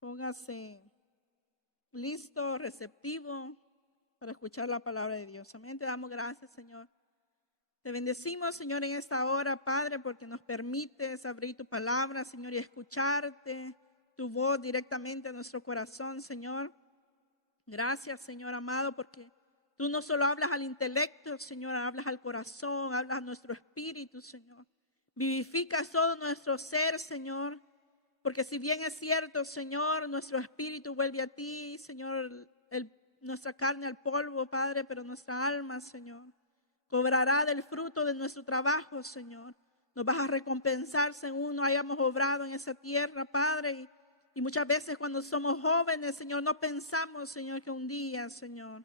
Póngase listo, receptivo para escuchar la palabra de Dios. Amén. Te damos gracias, Señor. Te bendecimos, Señor, en esta hora, Padre, porque nos permites abrir tu palabra, Señor, y escucharte, tu voz directamente a nuestro corazón, Señor. Gracias, Señor amado, porque tú no solo hablas al intelecto, Señor, hablas al corazón, hablas a nuestro espíritu, Señor. Vivificas todo nuestro ser, Señor. Porque si bien es cierto, Señor, nuestro espíritu vuelve a ti, Señor, nuestra carne al polvo, Padre, pero nuestra alma, Señor, cobrará del fruto de nuestro trabajo, Señor. Nos vas a recompensar según no hayamos obrado en esa tierra, Padre. Y muchas veces cuando somos jóvenes, Señor, no pensamos, Señor, que un día, Señor,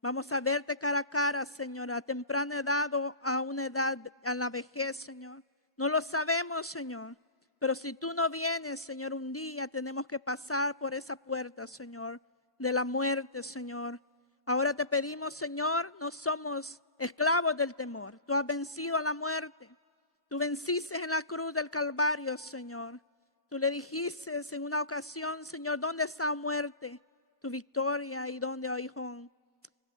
vamos a verte cara a cara, Señor, a temprana edad o a una edad, a la vejez, Señor. No lo sabemos, Señor. Pero si tú no vienes, Señor, un día tenemos que pasar por esa puerta, Señor, de la muerte, Señor. Ahora te pedimos, Señor, no somos esclavos del temor. Tú has vencido a la muerte. Tú venciste en la cruz del Calvario, Señor. Tú le dijiste en una ocasión, Señor, ¿dónde está muerte? Tu victoria y dónde, aguijón.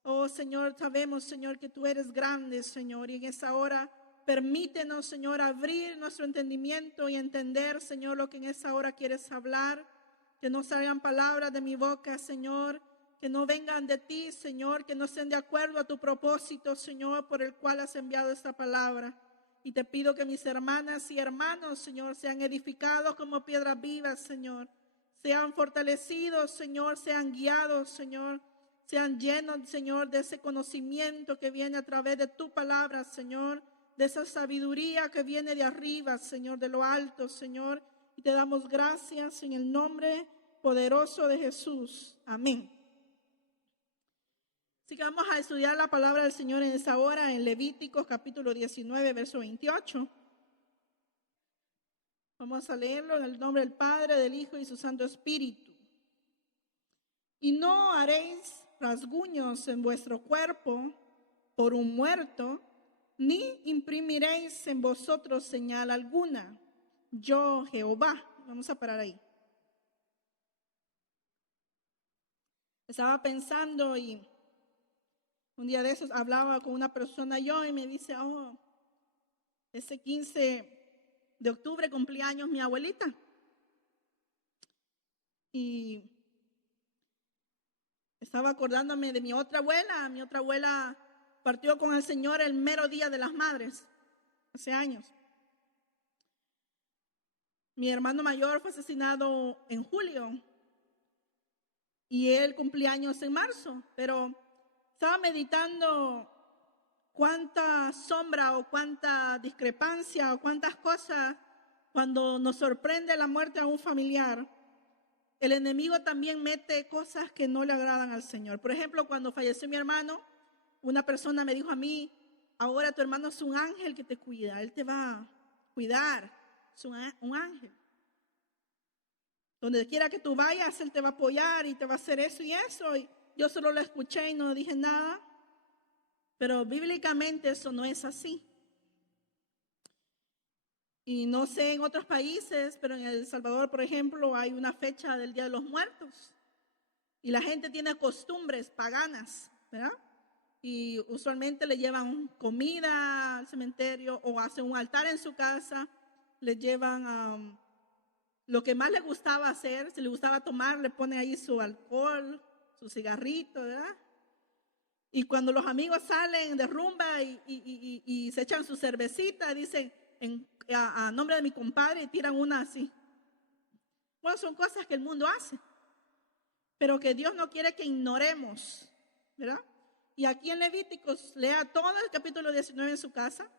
Oh, Señor, sabemos, Señor, que tú eres grande, Señor, y en esa hora permítenos, Señor, abrir nuestro entendimiento y entender, Señor, lo que en esa hora quieres hablar. Que no salgan palabras de mi boca, Señor, que no vengan de ti, Señor, que no estén de acuerdo a tu propósito, Señor, por el cual has enviado esta palabra. Y te pido que mis hermanas y hermanos, Señor, sean edificados como piedras vivas, Señor. Sean fortalecidos, Señor, sean guiados, Señor. Sean llenos, Señor, de ese conocimiento que viene a través de tu palabra, Señor. De esa sabiduría que viene de arriba, Señor, de lo alto, Señor. Y te damos gracias en el nombre poderoso de Jesús. Amén. Así que vamos a estudiar la palabra del Señor en esta hora en Levíticos capítulo 19, verso 28. Vamos a leerlo en el nombre del Padre, del Hijo y su Santo Espíritu. Y no haréis rasguños en vuestro cuerpo por un muerto, ni imprimiréis en vosotros señal alguna. Yo, Jehová. Vamos a parar ahí. Estaba pensando y un día de esos hablaba con una persona yo y me dice, ese 15 de octubre cumplía años mi abuelita. Y estaba acordándome de mi otra abuela. Mi otra abuela partió con el Señor el mero día de las madres, hace años. Mi hermano mayor fue asesinado en julio y él cumplía años en marzo, pero estaba meditando cuánta sombra o cuánta discrepancia o cuántas cosas cuando nos sorprende la muerte a un familiar. El enemigo también mete cosas que no le agradan al Señor. Por ejemplo, cuando falleció mi hermano, una persona me dijo a mí, ahora tu hermano es un ángel que te cuida, él te va a cuidar, es un ángel. Donde quiera que tú vayas, él te va a apoyar y te va a hacer eso y eso. Y yo solo lo escuché y no dije nada, pero bíblicamente eso no es así. Y no sé en otros países, pero en El Salvador, por ejemplo, hay una fecha del Día de los Muertos. Y la gente tiene costumbres paganas, ¿verdad? Y usualmente le llevan comida al cementerio o hacen un altar en su casa, le llevan lo que más le gustaba hacer, si le gustaba tomar, le pone ahí su alcohol, su cigarrito, ¿verdad? Y cuando los amigos salen de rumba y se echan su cervecita, dicen a nombre de mi compadre y tiran una así. Bueno, son cosas que el mundo hace, pero que Dios no quiere que ignoremos, ¿verdad? Y aquí en Levíticos, lea todo el capítulo 19 en su casa.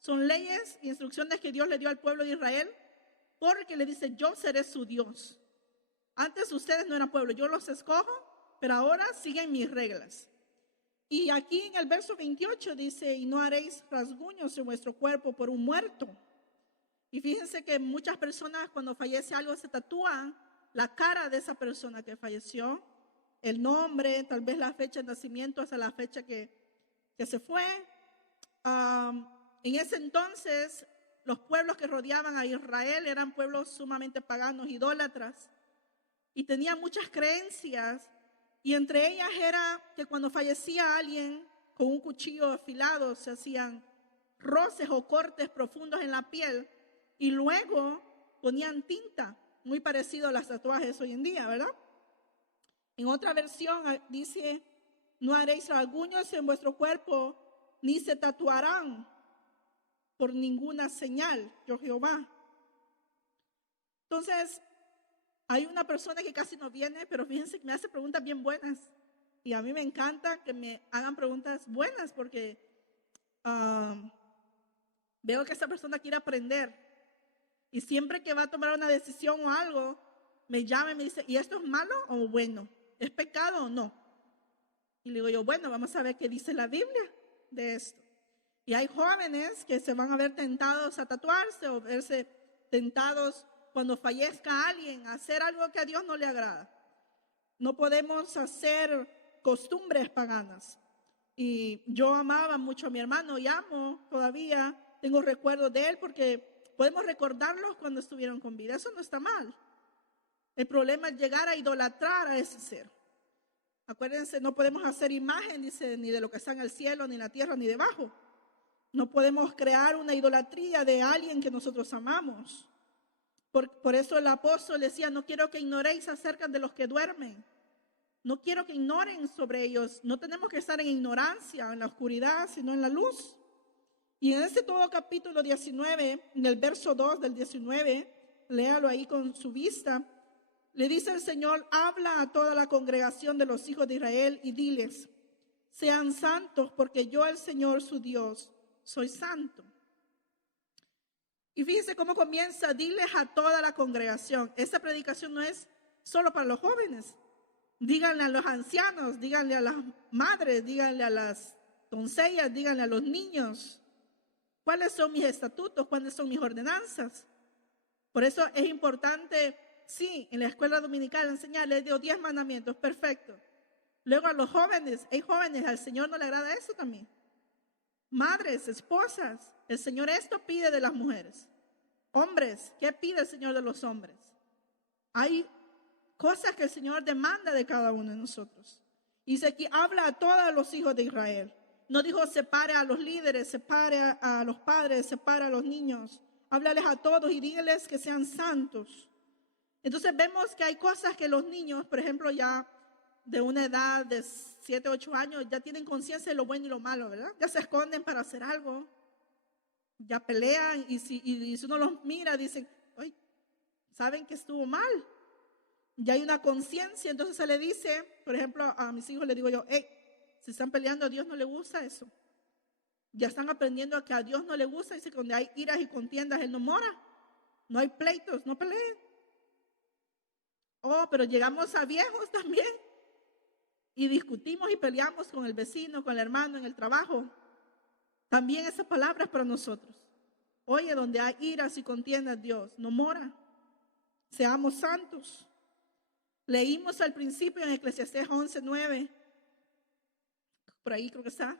Son leyes e instrucciones que Dios le dio al pueblo de Israel, porque le dice, yo seré su Dios. Antes ustedes no eran pueblo, yo los escojo, pero ahora siguen mis reglas. Y aquí en el verso 28 dice, y no haréis rasguños en vuestro cuerpo por un muerto. Y fíjense que muchas personas cuando fallece algo se tatúan la cara de esa persona que falleció, el nombre, tal vez la fecha de nacimiento hasta la fecha que se fue. En ese entonces, los pueblos que rodeaban a Israel eran pueblos sumamente paganos, idólatras. y tenía muchas creencias, y entre ellas era que cuando fallecía alguien con un cuchillo afilado se hacían roces o cortes profundos en la piel y luego ponían tinta, muy parecido a los tatuajes hoy en día, ¿verdad? En otra versión dice: no haréis rasguños en vuestro cuerpo, ni se tatuarán por ninguna señal, yo Jehová. Entonces, hay una persona que casi no viene, pero fíjense que me hace preguntas bien buenas. Y a mí me encanta que me hagan preguntas buenas porque veo que esa persona quiere aprender. Y siempre que va a tomar una decisión o algo, me llama y me dice: ¿y esto es malo o bueno? ¿Es pecado o no? Y le digo yo: bueno, vamos a ver qué dice la Biblia de esto. Y hay jóvenes que se van a ver tentados a tatuarse o verse tentados cuando fallezca alguien a hacer algo que a Dios no le agrada. No podemos hacer costumbres paganas. Y yo amaba mucho a mi hermano y amo todavía, tengo recuerdos de él porque podemos recordarlos cuando estuvieron con vida. Eso no está mal. El problema es llegar a idolatrar a ese ser. Acuérdense, no podemos hacer imagen, dice, ni de lo que está en el cielo, ni en la tierra, ni debajo. No podemos crear una idolatría de alguien que nosotros amamos. Por eso el apóstol decía: no quiero que ignoréis acerca de los que duermen. No quiero que ignoren sobre ellos. No tenemos que estar en ignorancia, en la oscuridad, sino en la luz. Y en ese todo capítulo 19, en el verso 2 del 19, léalo ahí con su vista, le dice el Señor: habla a toda la congregación de los hijos de Israel y diles: sean santos, porque yo, el Señor su Dios, soy santo. Y fíjense cómo comienza: diles a toda la congregación. Esta predicación no es solo para los jóvenes. Díganle a los ancianos, díganle a las madres, díganle a las doncellas, díganle a los niños. ¿Cuáles son mis estatutos? ¿Cuáles son mis ordenanzas? Por eso es importante, sí, en la escuela dominical enseñarles de 10 mandamientos, perfecto. Luego a los jóvenes, hay jóvenes, al Señor no le agrada eso también. Madres, esposas, el Señor esto pide de las mujeres. Hombres, ¿qué pide el Señor de los hombres? Hay cosas que el Señor demanda de cada uno de nosotros. Y dice aquí: habla a todos los hijos de Israel. No dijo separe a los líderes, separe a los padres, separe a los niños. Háblales a todos y dígales que sean santos. Entonces vemos que hay cosas que los niños, por ejemplo, ya de una edad de 7, 8 años, ya tienen conciencia de lo bueno y lo malo, ¿verdad? Ya se esconden para hacer algo. Ya pelean y si uno los mira, dicen: ay, saben que estuvo mal. Ya hay una conciencia, entonces se le dice, por ejemplo, a mis hijos les digo yo: hey, si están peleando, a Dios no le gusta eso. Ya están aprendiendo que a Dios no le gusta. Dice que donde hay iras y contiendas, Él no mora. No hay pleitos, no peleen. Oh, pero llegamos a viejos también y discutimos y peleamos con el vecino, con el hermano, en el trabajo. También esa palabra es para nosotros. Oye, donde hay iras y contiendas, Dios no mora. Seamos santos. Leímos al principio en Eclesiastés 11:9, por ahí creo que está,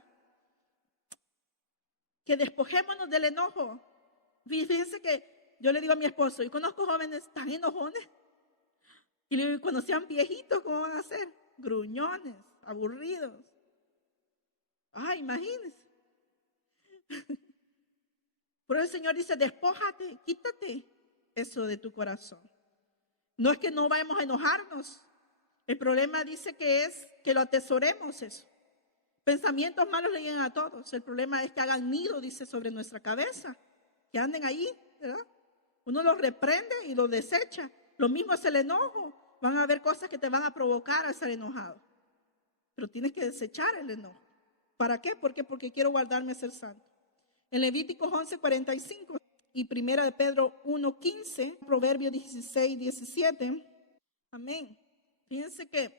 que despojémonos del enojo. Fíjense que yo le digo a mi esposo: yo conozco jóvenes tan enojones, y le digo: cuando sean viejitos, ¿cómo van a ser? Gruñones, aburridos. Ay, imagínense. Por eso el Señor dice: despójate, quítate eso de tu corazón. No es que no vayamos a enojarnos. El problema dice que es que lo atesoremos eso. Pensamientos malos le llegan a todos. El problema es que hagan nido, dice, sobre nuestra cabeza. Que anden ahí, ¿verdad? Uno los reprende y los desecha. Lo mismo es el enojo. Van a haber cosas que te van a provocar a estar enojado. Pero tienes que desechar el enojo. ¿Para qué? Porque quiero guardarme ser santo. En Levíticos 11:45 y Primera de Pedro 1:15, Proverbios 16:17. Amén. Fíjense que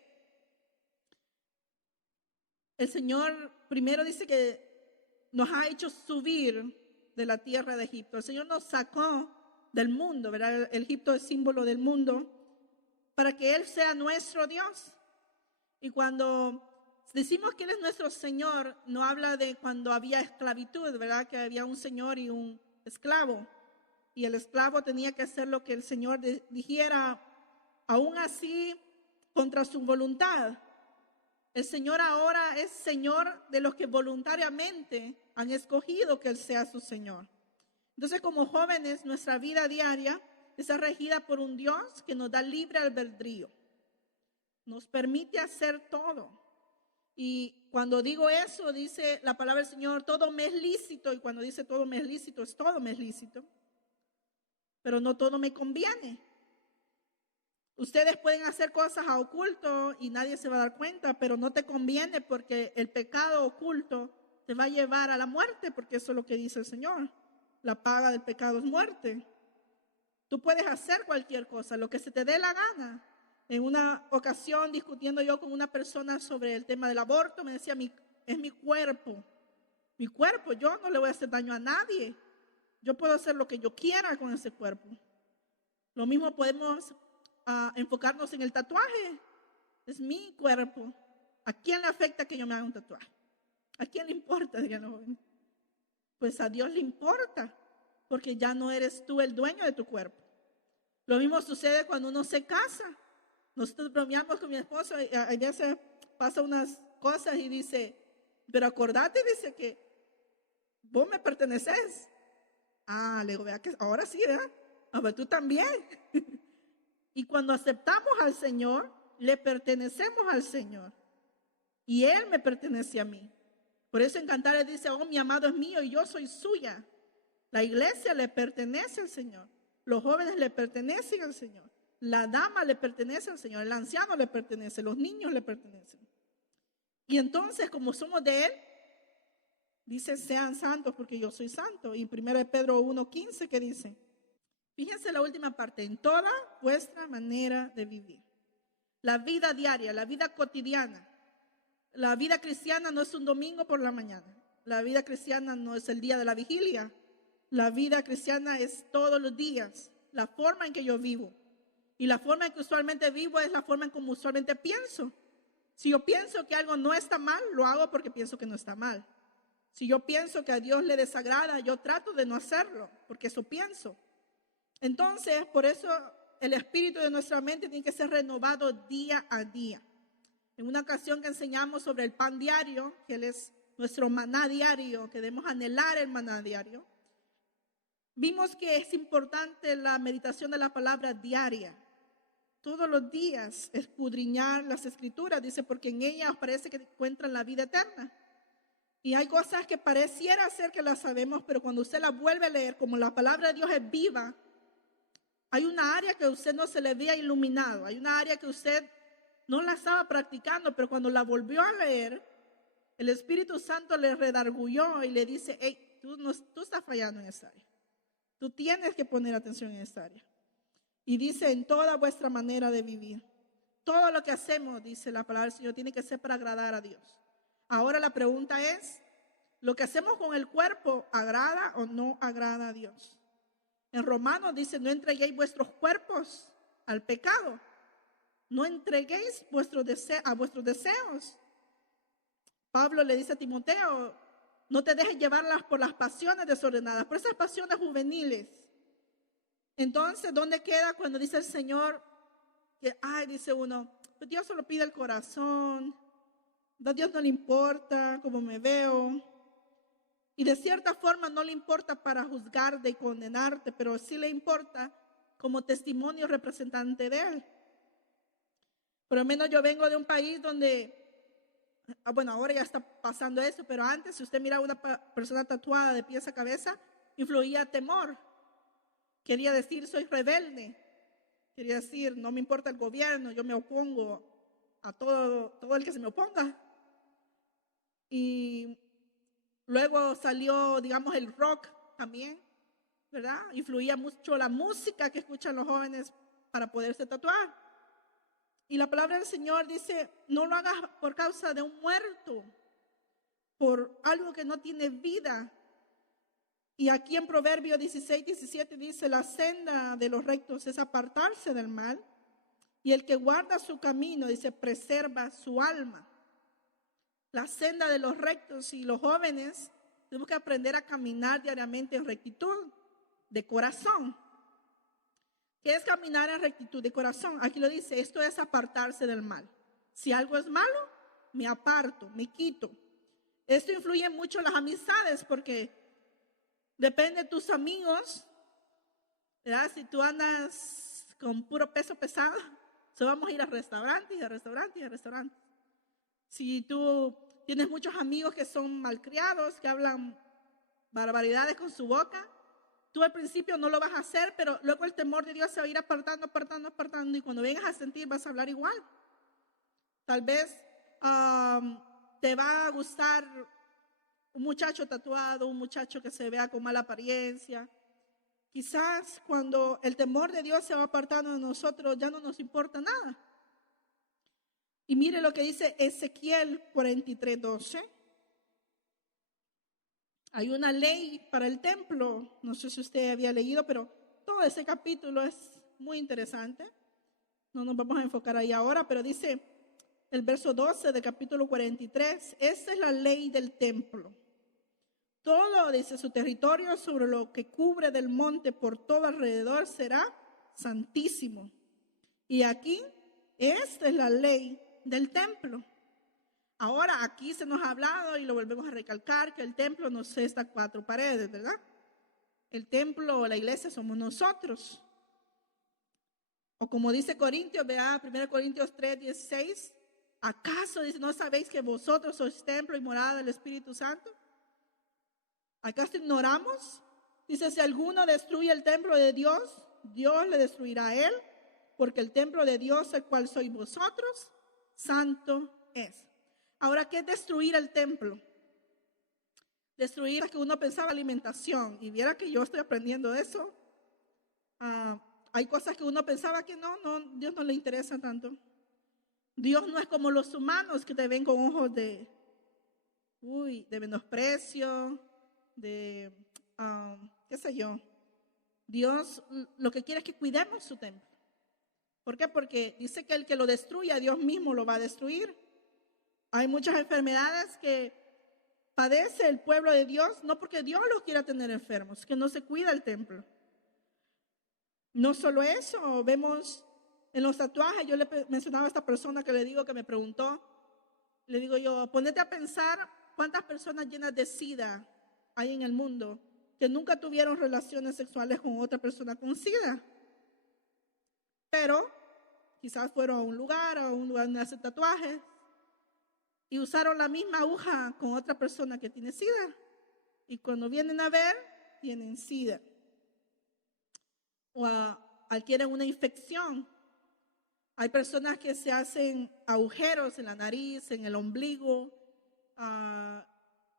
el Señor primero dice que nos ha hecho subir de la tierra de Egipto. El Señor nos sacó del mundo, ¿verdad? El Egipto es símbolo del mundo, para que Él sea nuestro Dios. Y cuando decimos que Él es nuestro Señor, no habla de cuando había esclavitud, ¿verdad? Que había un señor y un esclavo. Y el esclavo tenía que hacer lo que el Señor dijera, aún así contra su voluntad. El Señor ahora es Señor de los que voluntariamente han escogido que Él sea su Señor. Entonces, como jóvenes, nuestra vida diaria está regida por un Dios que nos da libre albedrío. Nos permite hacer todo. Y cuando digo eso, dice la palabra del Señor, todo me es lícito. Y cuando dice todo me es lícito, es todo me es lícito. Pero no todo me conviene. Ustedes pueden hacer cosas a oculto y nadie se va a dar cuenta, pero no te conviene porque el pecado oculto te va a llevar a la muerte, porque eso es lo que dice el Señor. La paga del pecado es muerte. Tú puedes hacer cualquier cosa, lo que se te dé la gana. En una ocasión, discutiendo yo con una persona sobre el tema del aborto, me decía, es mi cuerpo. Mi cuerpo, yo no le voy a hacer daño a nadie. Yo puedo hacer lo que yo quiera con ese cuerpo. Lo mismo podemos enfocarnos en el tatuaje. Es mi cuerpo. ¿A quién le afecta que yo me haga un tatuaje? ¿A quién le importa, dirían los jóvenes? Pues a Dios le importa, porque ya no eres tú el dueño de tu cuerpo. Lo mismo sucede cuando uno se casa. Nosotros bromeamos con mi esposo, y a veces pasa unas cosas y dice, pero acordate, dice que vos me perteneces. Le digo, vea que ahora sí, ¿verdad? Pero tú también. Y cuando aceptamos al Señor, le pertenecemos al Señor. Y Él me pertenece a mí. Por eso en Cantares dice, oh, mi amado es mío y yo soy suya. La iglesia le pertenece al Señor. Los jóvenes le pertenecen al Señor. La dama le pertenece al Señor. El anciano le pertenece. Los niños le pertenecen. Y entonces, como somos de Él, dice, sean santos porque yo soy santo. Y 1 Pedro 1:15 que dice, fíjense la última parte, en toda vuestra manera de vivir. La vida diaria, la vida cotidiana. La vida cristiana no es un domingo por la mañana. La vida cristiana no es el día de la vigilia. La vida cristiana es todos los días. La forma en que yo vivo. Y la forma en que usualmente vivo es la forma en como usualmente pienso. Si yo pienso que algo no está mal, lo hago porque pienso que no está mal. Si yo pienso que a Dios le desagrada, yo trato de no hacerlo, porque eso pienso. Entonces, por eso el espíritu de nuestra mente tiene que ser renovado día a día. En una ocasión que enseñamos sobre el pan diario, que Él es nuestro maná diario, que debemos anhelar el maná diario, vimos que es importante la meditación de la palabra diaria. Todos los días escudriñar las escrituras, dice, porque en ellas parece que encuentran la vida eterna. Y hay cosas que pareciera ser que las sabemos, pero cuando usted las vuelve a leer, como la palabra de Dios es viva, hay una área que a usted no se le había iluminado, hay una área que usted no la estaba practicando, pero cuando la volvió a leer, el Espíritu Santo le redarguyó y le dice, hey, tú estás fallando en esta área. Tú tienes que poner atención en esta área. Y dice, en toda vuestra manera de vivir. Todo lo que hacemos, dice la palabra del Señor, tiene que ser para agradar a Dios. Ahora la pregunta es, ¿lo que hacemos con el cuerpo agrada o no agrada a Dios? En Romanos dice, no entreguéis vuestros cuerpos al pecado. No entreguéis a vuestros deseos. Pablo le dice a Timoteo, no te dejes llevarlas por las pasiones desordenadas, por esas pasiones juveniles. Entonces, ¿dónde queda cuando dice el Señor que, dice uno, pues Dios solo pide el corazón, a Dios no le importa cómo me veo? Y de cierta forma no le importa para juzgarte y condenarte, pero sí le importa como testimonio representante de Él. Por lo menos yo vengo de un país donde, bueno, ahora ya está pasando eso, pero antes, si usted mira a una persona tatuada de pies a cabeza, influía temor. Quería decir, soy rebelde. Quería decir, no me importa el gobierno, yo me opongo a todo el que se me oponga. Y luego salió, digamos, el rock también, ¿verdad? Influía mucho la música que escuchan los jóvenes para poderse tatuar. Y la palabra del Señor dice, no lo hagas por causa de un muerto, por algo que no tiene vida. Y aquí en Proverbios 16:17 dice, la senda de los rectos es apartarse del mal, y el que guarda su camino, dice, preserva su alma. La senda de los rectos, y los jóvenes tenemos que aprender a caminar diariamente en rectitud de corazón. ¿Qué es caminar en rectitud de corazón? Aquí lo dice, esto es apartarse del mal. Si algo es malo, me aparto, me quito. Esto influye mucho en las amistades porque depende de tus amigos, ¿verdad? Si tú andas con puro peso pesado, solo vamos a ir a restaurantes y a restaurantes y a restaurantes. Si tú tienes muchos amigos que son malcriados, que hablan barbaridades con su boca, tú al principio no lo vas a hacer, pero luego el temor de Dios se va a ir apartando, apartando, apartando, y cuando vengas a sentir vas a hablar igual. Tal vez te va a gustar un muchacho tatuado, un muchacho que se vea con mala apariencia. Quizás cuando el temor de Dios se va apartando de nosotros, ya no nos importa nada. Y mire lo que dice Ezequiel 43:12. Hay una ley para el templo, no sé si usted había leído, pero todo ese capítulo es muy interesante. No nos vamos a enfocar ahí ahora, pero dice el verso 12 del capítulo 43, esta es la ley del templo. Todo, dice, su territorio sobre lo que cubre del monte por todo alrededor será santísimo. Y aquí, esta es la ley del templo. Ahora aquí se nos ha hablado y lo volvemos a recalcar que el templo no es estas cuatro paredes, ¿verdad? El templo o la iglesia somos nosotros. O como dice Corintios, vea 1 Corintios 3:16, ¿acaso dice, no sabéis que vosotros sois templo y morada del Espíritu Santo? ¿Acaso ignoramos? Dice, si alguno destruye el templo de Dios, Dios le destruirá a él, porque el templo de Dios, el cual sois vosotros, santo es. Ahora, ¿qué es destruir el templo? Destruir es que uno pensaba alimentación, y viera que yo estoy aprendiendo eso. Hay cosas que uno pensaba que no, Dios no le interesa tanto. Dios no es como los humanos que te ven con ojos de menosprecio, de, qué sé yo. Dios lo que quiere es que cuidemos su templo. ¿Por qué? Porque dice que el que lo destruya, Dios mismo lo va a destruir. Hay muchas enfermedades que padece el pueblo de Dios, no porque Dios los quiera tener enfermos, que no se cuida el templo. No solo eso, vemos en los tatuajes, yo le mencionaba a esta persona que le digo que me preguntó, le digo yo, ponete a pensar cuántas personas llenas de SIDA hay en el mundo que nunca tuvieron relaciones sexuales con otra persona con SIDA, pero quizás fueron a un lugar donde hacen tatuajes y usaron la misma aguja con otra persona que tiene SIDA, y cuando vienen a ver, tienen SIDA. O adquieren una infección. Hay personas que se hacen agujeros en la nariz, en el ombligo.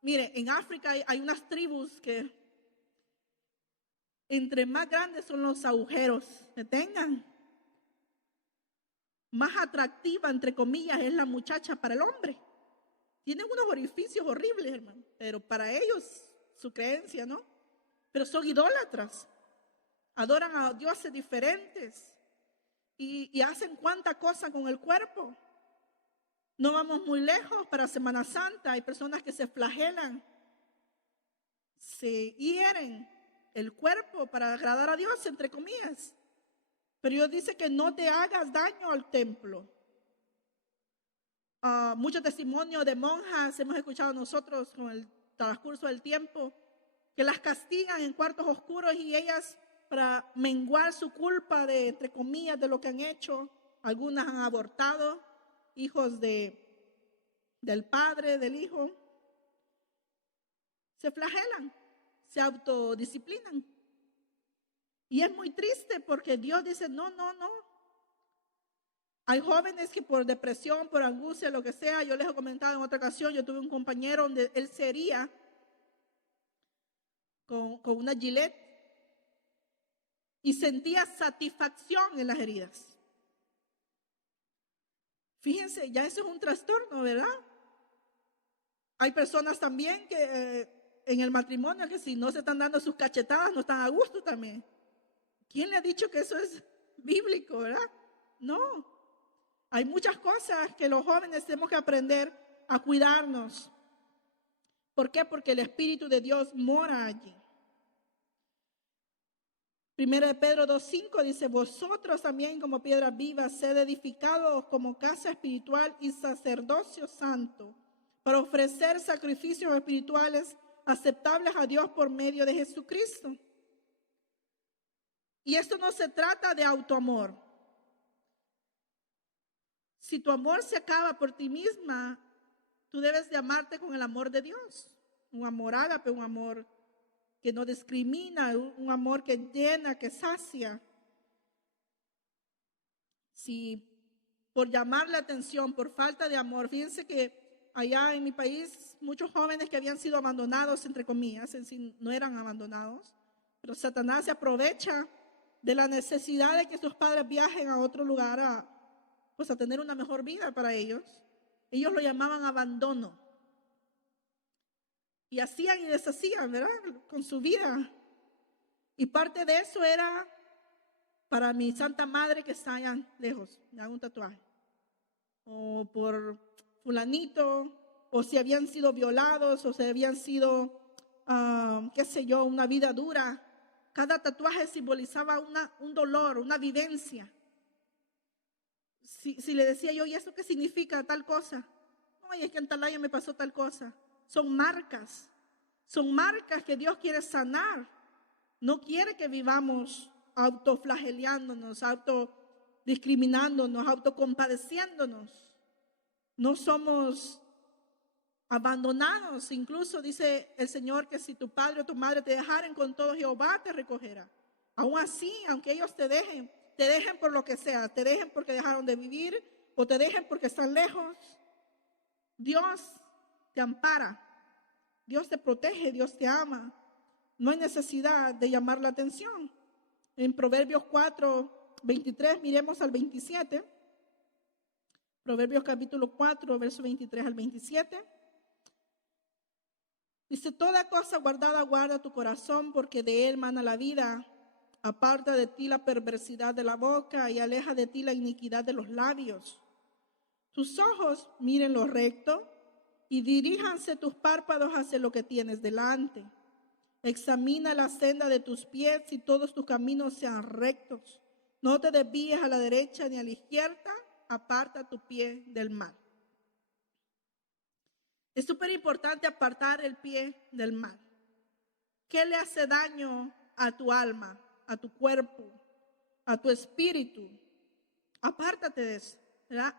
Mire, en África hay unas tribus que entre más grandes son los agujeros que tengan, más atractiva, entre comillas, es la muchacha para el hombre. Tienen unos orificios horribles, hermano, pero para ellos, su creencia, ¿no? Pero son idólatras. Adoran a dioses diferentes y hacen cuánta cosa con el cuerpo. No vamos muy lejos, para Semana Santa hay personas que se flagelan, se hieren el cuerpo para agradar a Dios, entre comillas. Pero Dios dice que no te hagas daño al templo. Muchos testimonios de monjas hemos escuchado nosotros con el transcurso del tiempo, que las castigan en cuartos oscuros y ellas, para menguar su culpa de, entre comillas, de lo que han hecho, algunas han abortado, hijos del padre, del hijo, se flagelan, se autodisciplinan. Y es muy triste porque Dios dice, no. Hay jóvenes que por depresión, por angustia, lo que sea, yo les he comentado en otra ocasión, yo tuve un compañero donde él se hería con una Gillette y sentía satisfacción en las heridas. Fíjense, ya eso es un trastorno, ¿verdad? Hay personas también que en el matrimonio que si no se están dando sus cachetadas no están a gusto también. ¿Quién le ha dicho que eso es bíblico, verdad? No. Hay muchas cosas que los jóvenes tenemos que aprender a cuidarnos. ¿Por qué? Porque el Espíritu de Dios mora allí. Primera de Pedro 2:5 dice, vosotros también como piedras vivas, sed edificados como casa espiritual y sacerdocio santo, para ofrecer sacrificios espirituales aceptables a Dios por medio de Jesucristo. Y esto no se trata de autoamor. Si tu amor se acaba por ti misma, tú debes de amarte con el amor de Dios. Un amor ágape, un amor que no discrimina, un amor que llena, que sacia. Si por llamar la atención, por falta de amor, fíjense que allá en mi país, muchos jóvenes que habían sido abandonados, entre comillas, en sí no eran abandonados, pero Satanás se aprovecha de la necesidad de que sus padres viajen a otro lugar a tener una mejor vida para ellos. Ellos lo llamaban abandono. Y hacían y deshacían, ¿verdad? Con su vida. Y parte de eso era para mi Santa Madre que está allá lejos, me hago un tatuaje. O por fulanito, o si habían sido violados, o si habían sido, qué sé yo, una vida dura. Cada tatuaje simbolizaba un dolor, una vivencia. Si le decía yo, ¿y eso qué significa tal cosa? No, es que en tal año me pasó tal cosa. Son marcas que Dios quiere sanar. No quiere que vivamos autoflagelándonos, autodiscriminándonos, autocompadeciéndonos. No somos abandonados. Incluso dice el Señor que si tu padre o tu madre te dejaren con todo, Jehová te recogerá. Aún así, aunque ellos te dejen por lo que sea, te dejen porque dejaron de vivir o te dejen porque están lejos, Dios te ampara, Dios te protege, Dios te ama. No hay necesidad de llamar la atención. En Proverbios 4:23, miremos al 27. Proverbios capítulo 4, verso 23 al 27. Dice, toda cosa guardada guarda tu corazón, porque de él mana la vida. Aparta de ti la perversidad de la boca y aleja de ti la iniquidad de los labios. Tus ojos miren lo recto y diríjanse tus párpados hacia lo que tienes delante. Examina la senda de tus pies y todos tus caminos sean rectos. No te desvíes a la derecha ni a la izquierda, aparta tu pie del mal. Es súper importante apartar el pie del mal. ¿Qué le hace daño a tu alma, a tu cuerpo, a tu espíritu? Apártate de eso, ¿verdad?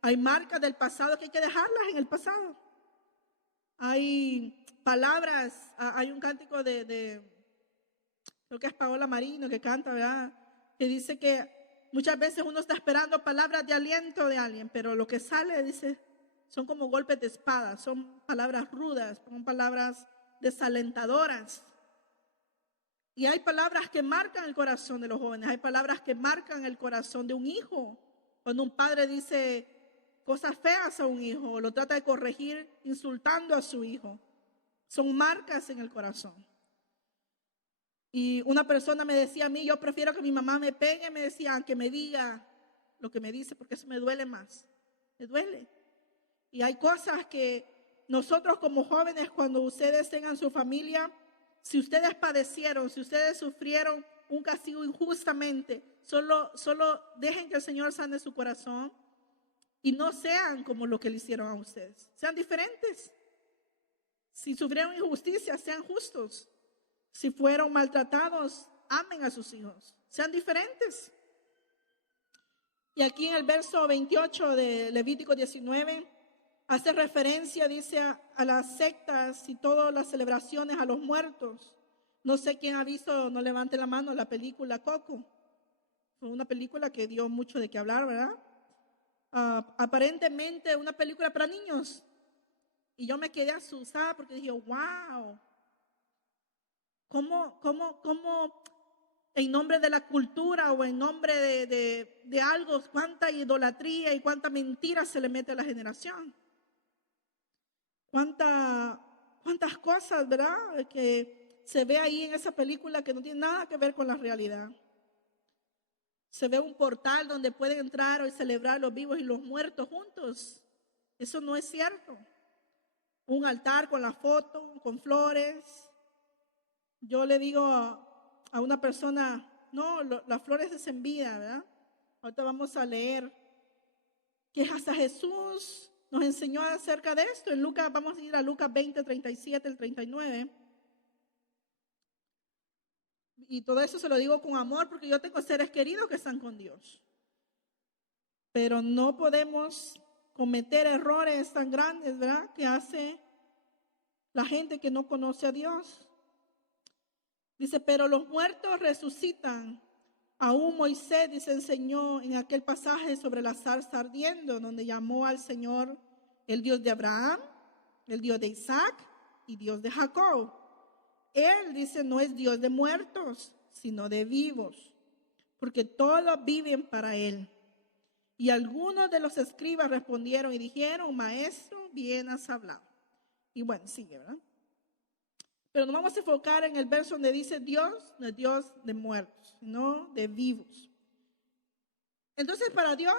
Hay marcas del pasado que hay que dejarlas en el pasado. Hay palabras, hay un cántico de creo que es Paola Marino que canta, ¿verdad? Que dice que muchas veces uno está esperando palabras de aliento de alguien, pero lo que sale, dice, son como golpes de espada, son palabras rudas, son palabras desalentadoras. Y hay palabras que marcan el corazón de los jóvenes, hay palabras que marcan el corazón de un hijo. Cuando un padre dice cosas feas a un hijo, o lo trata de corregir insultando a su hijo, son marcas en el corazón. Y una persona me decía a mí, yo prefiero que mi mamá me pegue, me decía, que me diga lo que me dice, porque eso me duele más, me duele. Y hay cosas que nosotros como jóvenes, cuando ustedes tengan su familia, si ustedes padecieron, si ustedes sufrieron un castigo injustamente, solo dejen que el Señor sane su corazón y no sean como lo que le hicieron a ustedes. Sean diferentes. Si sufrieron injusticia, sean justos. Si fueron maltratados, amen a sus hijos. Sean diferentes. Y aquí en el verso 28 de Levítico 19, hace referencia, dice, a las sectas y todas las celebraciones a los muertos. No sé quién ha visto, no levante la mano, la película Coco. Fue una película que dio mucho de qué hablar, ¿verdad? Aparentemente una película para niños. Y yo me quedé asustada porque dije, wow, ¿cómo en nombre de la cultura o en nombre de algo, cuánta idolatría y cuánta mentira se le mete a la generación? ¿Cuántas cosas, verdad? Que se ve ahí en esa película que no tiene nada que ver con la realidad. Se ve un portal donde pueden entrar y celebrar los vivos y los muertos juntos. Eso no es cierto. Un altar con la foto, con flores. Yo le digo a una persona, no, las flores es en vida, ¿verdad? Ahorita vamos a leer que hasta Jesús nos enseñó acerca de esto. En Lucas, vamos a ir a Lucas 20, 37, el 39. Y todo eso se lo digo con amor porque yo tengo seres queridos que están con Dios. Pero no podemos cometer errores tan grandes, ¿verdad? Que hace la gente que no conoce a Dios. Dice, pero los muertos resucitan. Aún Moisés les enseñó en aquel pasaje sobre la zarza ardiendo, donde llamó al Señor el Dios de Abraham, el Dios de Isaac y Dios de Jacob. Él dice, no es Dios de muertos, sino de vivos, porque todos viven para Él. Y algunos de los escribas respondieron y dijeron, Maestro, bien has hablado. Y bueno, sigue, ¿verdad? Pero nos vamos a enfocar en el verso donde dice Dios no es Dios de muertos, sino de vivos. Entonces para Dios,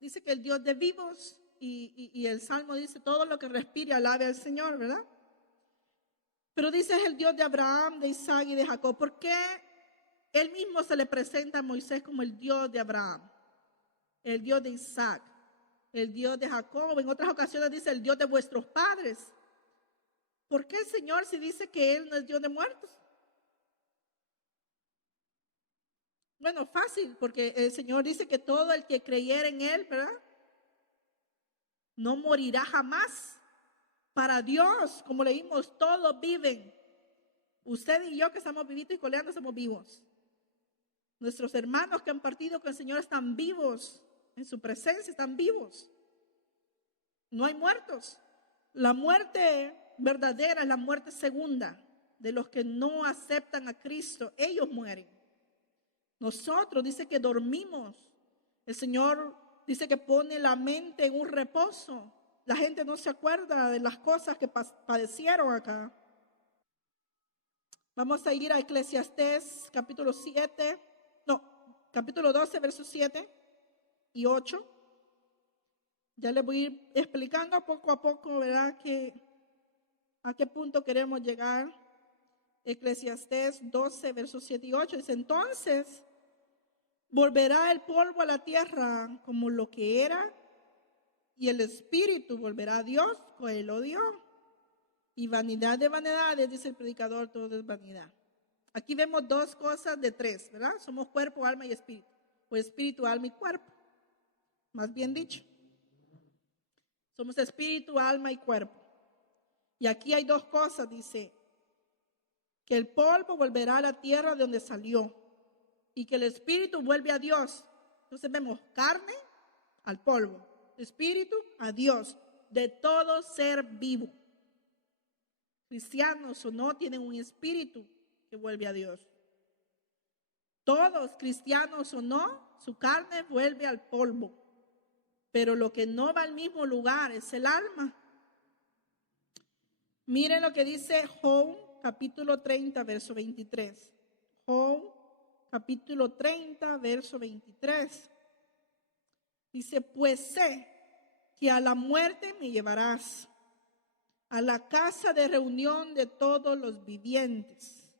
dice que el Dios de vivos y el Salmo dice todo lo que respire alabe al Señor, ¿verdad? Pero dice es el Dios de Abraham, de Isaac y de Jacob. ¿Por qué él mismo se le presenta a Moisés como el Dios de Abraham, el Dios de Isaac, el Dios de Jacob? En otras ocasiones dice el Dios de vuestros padres. ¿Por qué el Señor si dice que Él no es Dios de muertos? Bueno, fácil, porque el Señor dice que todo el que creyera en Él, ¿verdad? No morirá jamás. Para Dios, como leímos, todos viven. Usted y yo que estamos vivitos y coleando estamos vivos. Nuestros hermanos que han partido con el Señor están vivos. En su presencia están vivos. No hay muertos. La muerte verdadera es la muerte segunda de los que no aceptan a Cristo. Ellos mueren. Nosotros dice que dormimos. El Señor dice que pone la mente en un reposo. La gente no se acuerda de las cosas que padecieron acá. Vamos a ir a Eclesiastés capítulo 12, versos 7 y 8. Ya les voy a ir explicando poco a poco, ¿verdad? A qué punto queremos llegar. Eclesiastés 12, versos 7 y 8. Dice, entonces volverá el polvo a la tierra como lo que era, y el espíritu volverá a Dios, pues él lo dio. Y vanidad de vanidades, dice el predicador, todo es vanidad. Aquí vemos dos cosas de tres, ¿verdad? Somos cuerpo, alma y espíritu. O espíritu, alma y cuerpo. Más bien dicho. Somos espíritu, alma y cuerpo. Y aquí hay dos cosas, dice. Que el polvo volverá a la tierra de donde salió. Y que el espíritu vuelve a Dios. Entonces vemos carne al polvo. Espíritu a Dios. De todo ser vivo. Cristianos o no, tienen un espíritu que vuelve a Dios. Todos, cristianos o no, su carne vuelve al polvo. Pero lo que no va al mismo lugar es el alma. Miren lo que dice Job, capítulo 30, verso 23. Job, capítulo 30, verso 23. Dice, pues sé que a la muerte me llevarás, a la casa de reunión de todos los vivientes.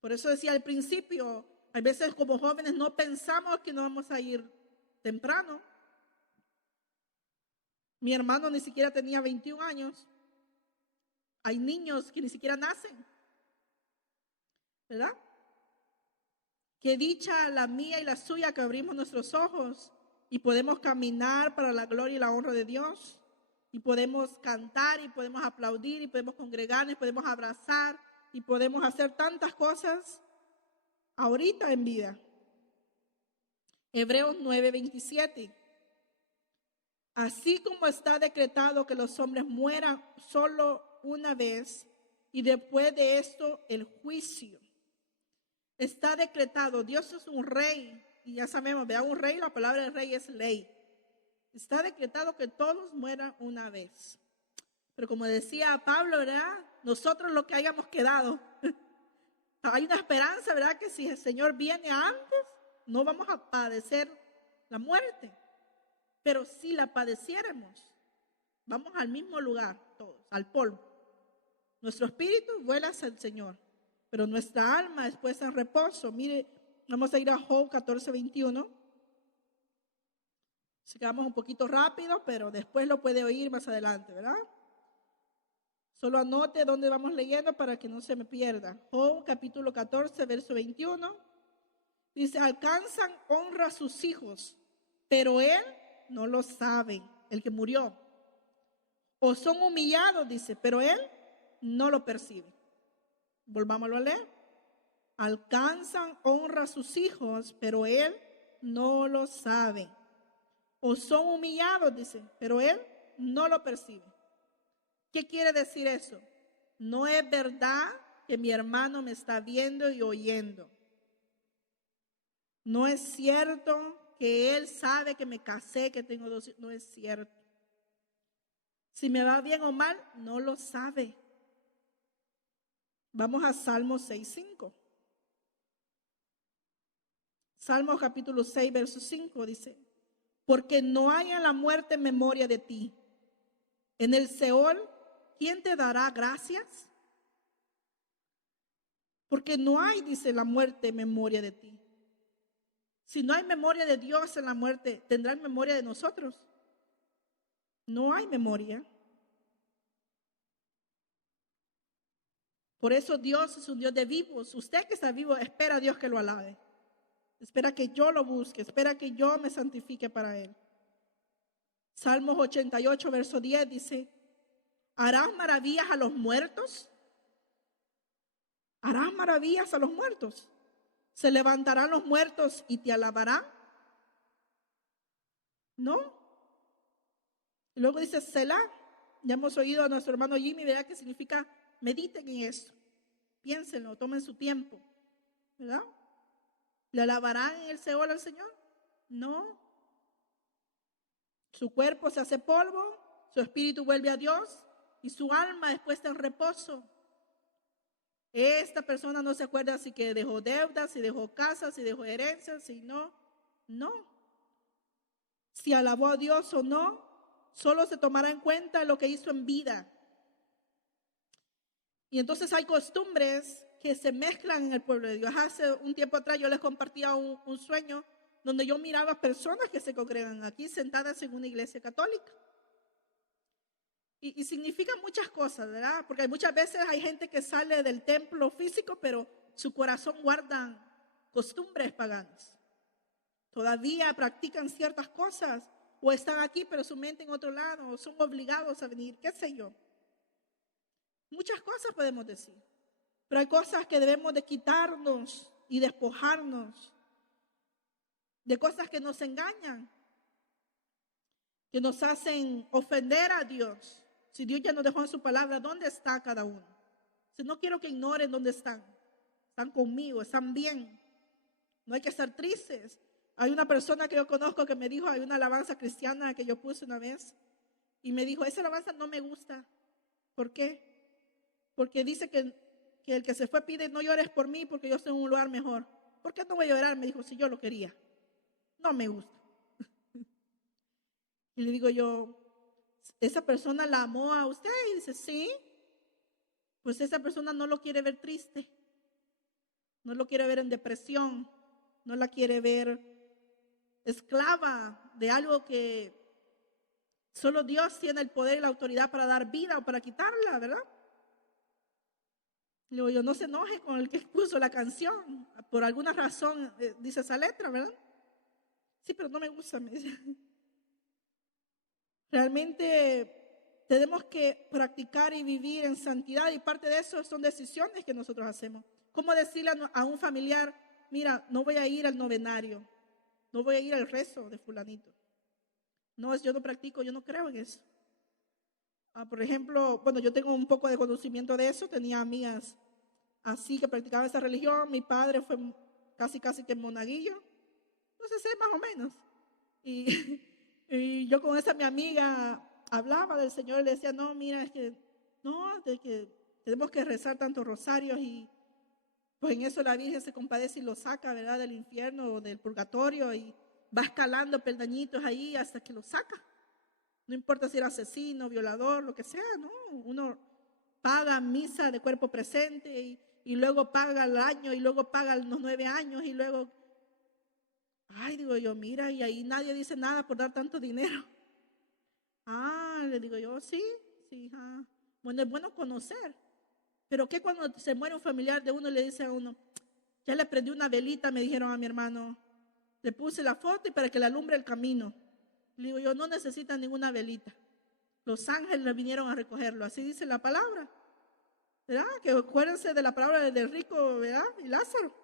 Por eso decía al principio, a veces como jóvenes no pensamos que no vamos a ir temprano. Mi hermano ni siquiera tenía 21 años. Hay niños que ni siquiera nacen, ¿verdad? Qué dicha la mía y la suya que abrimos nuestros ojos y podemos caminar para la gloria y la honra de Dios. Y podemos cantar y podemos aplaudir y podemos congregarnos y podemos abrazar y podemos hacer tantas cosas ahorita en vida. Hebreos 9:27. Así como está decretado que los hombres mueran solo una vez y después de esto el juicio. Está decretado, Dios es un rey y ya sabemos, vea, un rey, la palabra de rey es ley. Está decretado que todos mueran una vez. Pero como decía Pablo, ¿verdad? Nosotros lo que hayamos quedado. Hay una esperanza, ¿verdad? Que si el Señor viene antes, no vamos a padecer la muerte. Pero si la padeciéramos, vamos al mismo lugar todos, al polvo. Nuestro espíritu vuela hacia el Señor. pero nuestra alma es puesta en reposo. Mire, vamos a ir a Job 14:21. Sigamos un poquito rápido, pero después lo puede oír más adelante, ¿verdad? Solo anote dónde vamos leyendo para que no se me pierda. Job capítulo 14, verso 21. Dice, alcanzan honra a sus hijos, pero él no lo sabe, el que murió. O son humillados, dice, pero él no lo percibe. Volvámoslo a leer. Alcanzan honra a sus hijos, pero él no lo sabe. O son humillados, dice, pero él no lo percibe. ¿Qué quiere decir eso? No es verdad que mi hermano me está viendo y oyendo. No es cierto que él sabe que me casé, que tengo 2 hijos. No es cierto. Si me va bien o mal, no lo sabe. Vamos a Salmos 6:5. Salmos capítulo 6, verso 5 dice, porque no hay en la muerte memoria de ti. En el Seol, ¿quién te dará gracias? Porque no hay, dice la muerte, memoria de ti. Si no hay memoria de Dios en la muerte, ¿tendrán memoria de nosotros? No hay memoria. Por eso Dios es un Dios de vivos. Usted que está vivo, espera a Dios que lo alabe. Espera que yo lo busque, espera que yo me santifique para Él. Salmos 88, verso 10 dice, ¿harás maravillas a los muertos? ¿Harás maravillas a los muertos? ¿Se levantarán los muertos y te alabarán? ¿No? Y luego dice Selah. Ya hemos oído a nuestro hermano Jimmy, ¿verdad? Que significa mediten en eso. Piénsenlo, tomen su tiempo. ¿Verdad? ¿Le alabarán en el Seol al Señor? No. Su cuerpo se hace polvo, su espíritu vuelve a Dios y su alma es puesta en reposo. Esta persona no se acuerda si que dejó deudas, si dejó casas, si dejó herencias, si no. No. Si alabó a Dios o no, solo se tomará en cuenta lo que hizo en vida. Y entonces hay costumbres que se mezclan en el pueblo de Dios. Hace un tiempo atrás yo les compartía un sueño donde yo miraba personas que se congregan aquí sentadas en una iglesia católica. Y significa muchas cosas, ¿verdad? Porque muchas veces hay gente que sale del templo físico, pero su corazón guarda costumbres paganas. Todavía practican ciertas cosas o están aquí, pero su mente en otro lado, o son obligados a venir, qué sé yo. Muchas cosas podemos decir, pero hay cosas que debemos de quitarnos y despojarnos de cosas que nos engañan, que nos hacen ofender a Dios. Si Dios ya nos dejó en su palabra, ¿dónde está cada uno? Si no quiero que ignoren dónde están. Están conmigo, están bien. No hay que estar tristes. Hay una persona que yo conozco que me dijo, hay una alabanza cristiana que yo puse una vez, y me dijo, esa alabanza no me gusta. ¿Por qué? Porque dice que el que se fue pide, no llores por mí porque yo estoy en un lugar mejor. ¿Por qué no voy a llorar? Me dijo, si yo lo quería. No me gusta. Y le digo yo, ¿esa persona la amó a usted? Y dice, sí. Pues esa persona no lo quiere ver triste. No lo quiere ver en depresión. No la quiere ver esclava de algo que solo Dios tiene el poder y la autoridad para dar vida o para quitarla, ¿verdad? Le digo yo, no se enoje con el que puso la canción. Por alguna razón dice esa letra, ¿verdad? Sí, pero no me gusta, me dice. Realmente tenemos que practicar y vivir en santidad, y parte de eso son decisiones que nosotros hacemos. ¿Cómo decirle a un familiar, mira, no voy a ir al novenario, no voy a ir al rezo de fulanito? No, yo no practico, yo no creo en eso. Por ejemplo, bueno, yo tengo un poco de conocimiento de eso, tenía amigas así que practicaban esa religión. Mi padre fue casi que monaguillo, no sé, más o menos. Y, y yo con esa mi amiga hablaba del Señor y le decía, no, mira, es que no, de que tenemos que rezar tantos rosarios, y pues en eso la Virgen se compadece y lo saca, ¿verdad?, del infierno o del purgatorio, y va escalando peldañitos ahí hasta que lo saca. No importa si era asesino, violador, lo que sea, ¿no? Uno paga misa de cuerpo presente y y luego paga el año, y luego paga los 9 años, y luego, ay, digo yo, mira, y ahí nadie dice nada por dar tanto dinero. Ah, le digo yo, sí, sí, bueno, es bueno conocer. Pero que cuando se muere un familiar de uno le dice a uno, ya le prendí una velita, me dijeron a mi hermano, le puse la foto y para que le alumbre el camino. Le digo yo, no necesita ninguna velita. Los ángeles vinieron a recogerlo, así dice la palabra. ¿Verdad? Que acuérdense de la palabra del rico, ¿verdad? Y Lázaro.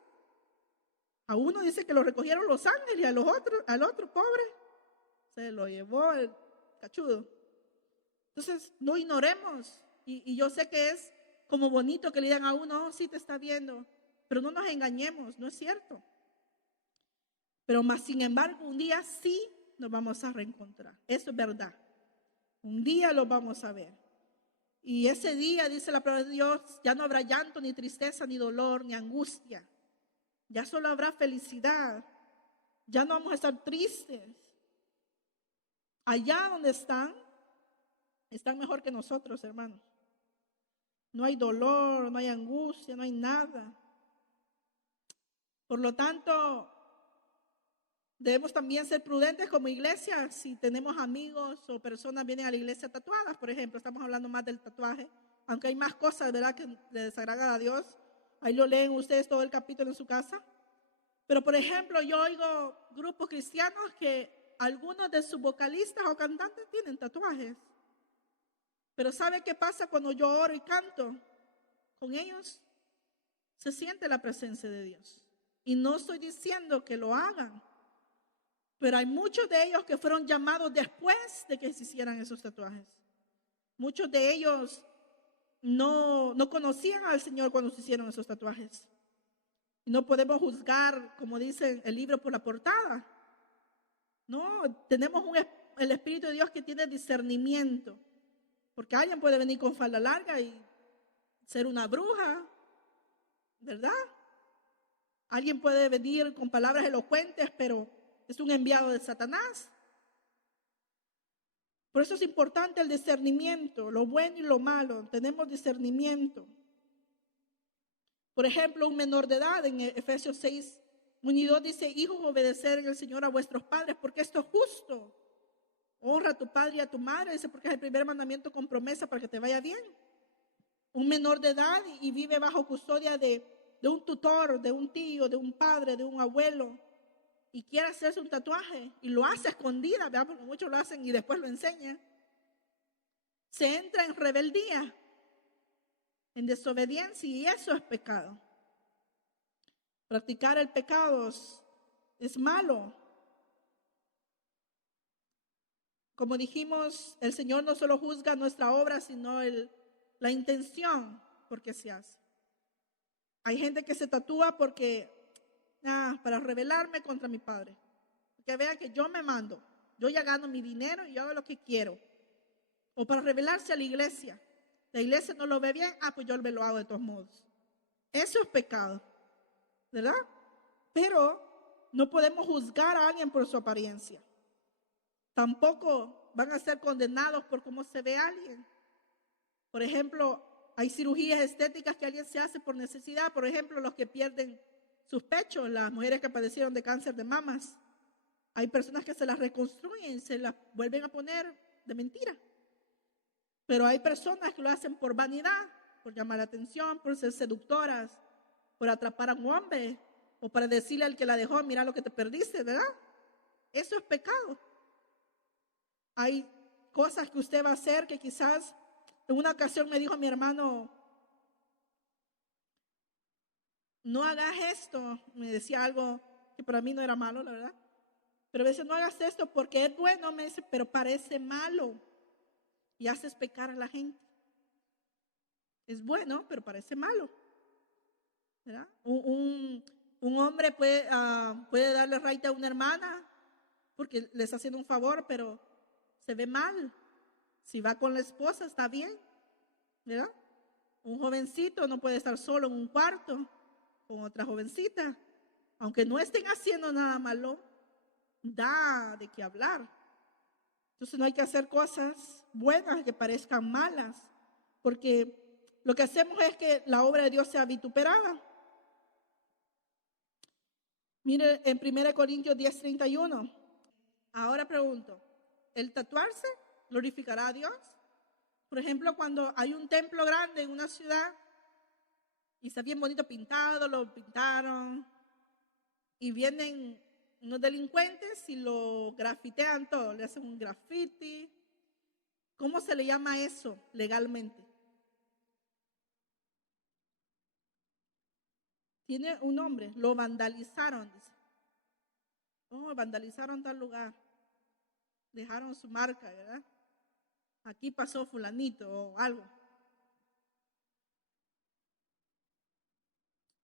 A uno dice que lo recogieron los ángeles y al otro pobre se lo llevó el cachudo. Entonces, no ignoremos. Y yo sé que es como bonito que le digan a uno, oh, sí te está viendo. Pero no nos engañemos, no es cierto. Pero más sin embargo, un día sí nos vamos a reencontrar. Eso es verdad. Un día lo vamos a ver. Y ese día, dice la palabra de Dios, ya no habrá llanto, ni tristeza, ni dolor, ni angustia. Ya solo habrá felicidad. Ya no vamos a estar tristes. Allá donde están mejor que nosotros, hermanos. No hay dolor, no hay angustia, no hay nada. Por lo tanto, debemos también ser prudentes como iglesia. Si tenemos amigos o personas vienen a la iglesia tatuadas, por ejemplo, estamos hablando más del tatuaje, aunque hay más cosas, ¿verdad?, que le desagradan a Dios. Ahí lo leen ustedes todo el capítulo en su casa. Pero, por ejemplo, yo oigo grupos cristianos que algunos de sus vocalistas o cantantes tienen tatuajes. Pero ¿sabe qué pasa cuando yo oro y canto? Con ellos se siente la presencia de Dios. Y no estoy diciendo que lo hagan, pero hay muchos de ellos que fueron llamados después de que se hicieran esos tatuajes. Muchos de ellos no conocían al Señor cuando se hicieron esos tatuajes. Y no podemos juzgar, como dice el libro, por la portada. No, tenemos el Espíritu de Dios que tiene discernimiento. Porque alguien puede venir con falda larga y ser una bruja, ¿verdad? Alguien puede venir con palabras elocuentes, pero es un enviado de Satanás. Por eso es importante el discernimiento, lo bueno y lo malo. Tenemos discernimiento. Por ejemplo, un menor de edad en Efesios 6, 1 y 2 dice, hijos, obedecer en el Señor a vuestros padres, porque esto es justo. Honra a tu padre y a tu madre, dice, porque es el primer mandamiento con promesa para que te vaya bien. Un menor de edad y vive bajo custodia de un tutor, de un tío, de un padre, de un abuelo, y quiere hacerse un tatuaje y lo hace a escondida, ¿verdad? Porque muchos lo hacen y después lo enseñan. Se entra en rebeldía, en desobediencia, y eso es pecado. Practicar el pecado es malo. Como dijimos, el Señor no solo juzga nuestra obra, sino la intención por qué se hace. Hay gente que se tatúa para rebelarme contra mi padre. Que vean que yo me mando. Yo ya gano mi dinero y yo hago lo que quiero. O para rebelarse a la iglesia. La iglesia no lo ve bien, pues yo lo hago de todos modos. Eso es pecado, ¿verdad? Pero no podemos juzgar a alguien por su apariencia. Tampoco van a ser condenados por cómo se ve alguien. Por ejemplo, hay cirugías estéticas que alguien se hace por necesidad. Por ejemplo, los que pierden sus pechos, las mujeres que padecieron de cáncer de mamas. Hay personas que se las reconstruyen, se las vuelven a poner de mentira. Pero hay personas que lo hacen por vanidad, por llamar la atención, por ser seductoras, por atrapar a un hombre, o para decirle al que la dejó, mira lo que te perdiste, ¿verdad? Eso es pecado. Hay cosas que usted va a hacer que quizás, en una ocasión me dijo mi hermano, no hagas esto. Me decía algo que para mí no era malo, la verdad. Pero a veces no hagas esto porque es bueno, me dice, pero parece malo. Y haces pecar a la gente. Es bueno, pero parece malo, ¿verdad? Un hombre puede darle raite a una hermana porque le está haciendo un favor, pero se ve mal. Si va con la esposa, está bien, ¿verdad? Un jovencito no puede estar solo en un cuarto con otra jovencita. Aunque no estén haciendo nada malo, da de qué hablar. Entonces no hay que hacer cosas buenas que parezcan malas, porque lo que hacemos es que la obra de Dios sea vituperada. Mire en 1 Corintios 10:31. Ahora pregunto, ¿el tatuarse glorificará a Dios? Por ejemplo, cuando hay un templo grande en una ciudad y está bien bonito pintado, lo pintaron, y vienen unos delincuentes y lo grafitean todo, le hacen un graffiti. ¿Cómo se le llama eso legalmente? Tiene un nombre, lo vandalizaron, dice. Oh, vandalizaron tal lugar, dejaron su marca, ¿verdad? Aquí pasó fulanito o algo.